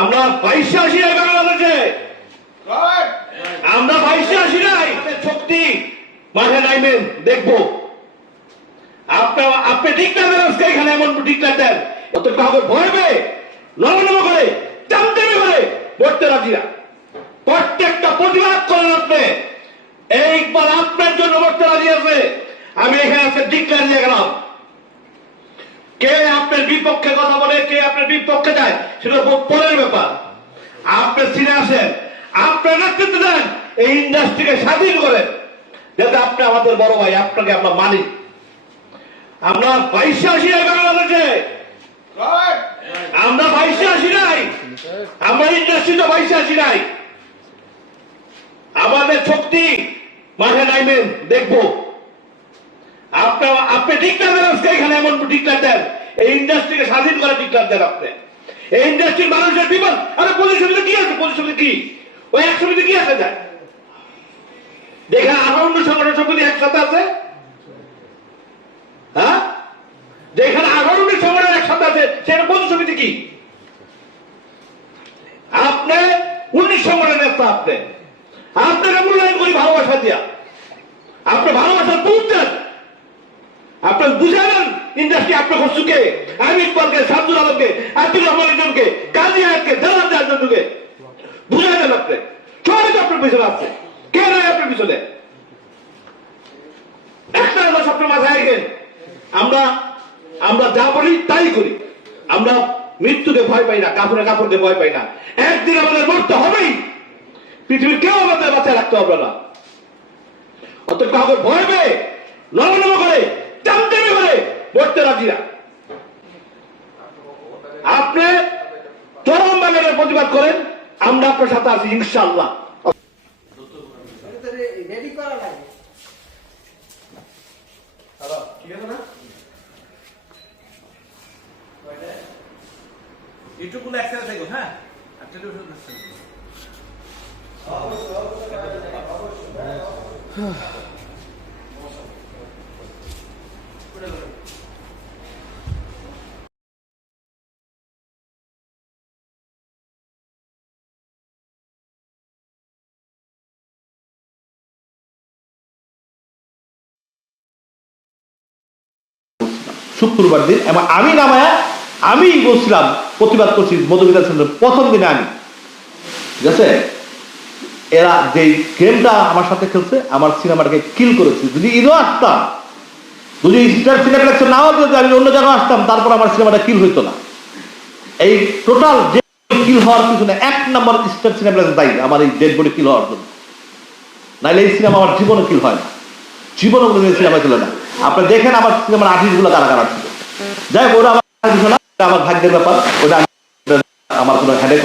আমরা বাইশে আসি নাই বাংলাদেশে। আমরা বাইশে আসি নাই শক্তি মাঠে নাইবেন দেখব। আপনার আপনি আজকে এখানে এমন দেন। অত কাউকে ভয় পেয়ে নরনম করে জানতে করে পড়তে রাজিরা প্রত্যেকটা প্রতিবাদ করেন আপনি। এইবার আপনার জন্য পড়তে রাজি আছে। আমি এখানে আজকে ডিক্লার দিয়ে গেলাম। কে বিপক্ষে কথা বলে কে আপনার বিপক্ষে যায় সেটা পরের ব্যাপার। আপনি ফিরে আসেন আপনার নেতৃত্ব দেন এই ইন্ডাস্ট্রিকে স্বাধীন করেন। যাতে আপনি আমাদের বড় ভাই আপনাকে আমরা মানি। আমরা বাইশে আসি নাই বাংলাদেশে। আমরা বাইশে আসি নাই। আমরা ইন্ডাস্ট্রিতে বাইশে আসি নাই। আমাদের শক্তি মাঠে নাইবেন দেখব। আপনার আপনি ডিক্লার দেন আজকে এখানে এমন ঠিক না দেন। এই ইন্ডাস্ট্রিকে স্বাধীন করে ডিক্লার দেন আপনি। এই ইন্ডাস্ট্রির মানুষের বিপদ, আরে কি আছে? কি? ওই কি আছে যায় সংগঠন একসাথে আছে? হ্যাঁ? যেখানে একসাথে আছে সমিতি কি? আপনি উনিশ সংগঠনের নেতা আপনি। আপনাকে মূল্যায়ন করি ভালোবাসা দিয়া। আপনি ভালোবাসার বুঝছেন আপনি বুঝালেন ইন্ডাস্ট্রি আপনার কষ্টকে আমি শামসুল আলমকে রহমান কাজী বুঝালেন আপনি। সবাই তো আপনার পিছনে আছে। কে আপনার পিছনে? একটা সবসময় মাথায় আমরা আমরা যা বলি তাই করি। আমরা মৃত্যুকে ভয় পাই না, কাপড়ে কাপড়কে ভয় পাই না। একদিন আমাদের মরতে হবেই। পৃথিবীর কেউ আমাদের বাঁচায় রাখতে হবে না। অত কাউকে ভয় পেয়ে নরনম করে করে মরতে আপনি চরম বাগানের প্রতিবাদ করেন আমরা আপনার সাথে আছি ইনশাল্লাহ একসাথে হ্যাঁ? আর টেলিভিশন শুক্রবার দিন এবং আমি নামায়া আমি বলছিলাম, প্রতিবাদ করছি মধুবিতা সেন্টার প্রথম দিনে আমি। ঠিক আছে? এরা যে গেমটা আমার সাথে খেলছে, আমার সিনেমাটাকে কিল করেছে। যদি ইনো আসতাম, যদি স্টার সিনেপ্লেক্সে নাও যদি আমি অন্য জায়গায় আসতাম, তারপর আমার সিনেমাটা কিল হইতো না। এই টোটাল যে কিল হওয়ার পিছনে এক নম্বর স্টার সিনেপ্লেক্স দায়ী, আমার এই ডেড বডি কিল হওয়ার জন্য। নাইলে এই সিনেমা আমার জীবনে কিল হয় না। জীবনে সিনেমা ছিল না। আপনি দেখেন আমার আমার আর্টিস্টগুলো কারা কারা ছিল। যাই হোক, ওরা আমার আমার ভাগ্যের ব্যাপার ওটা আমার কোনো হেডেক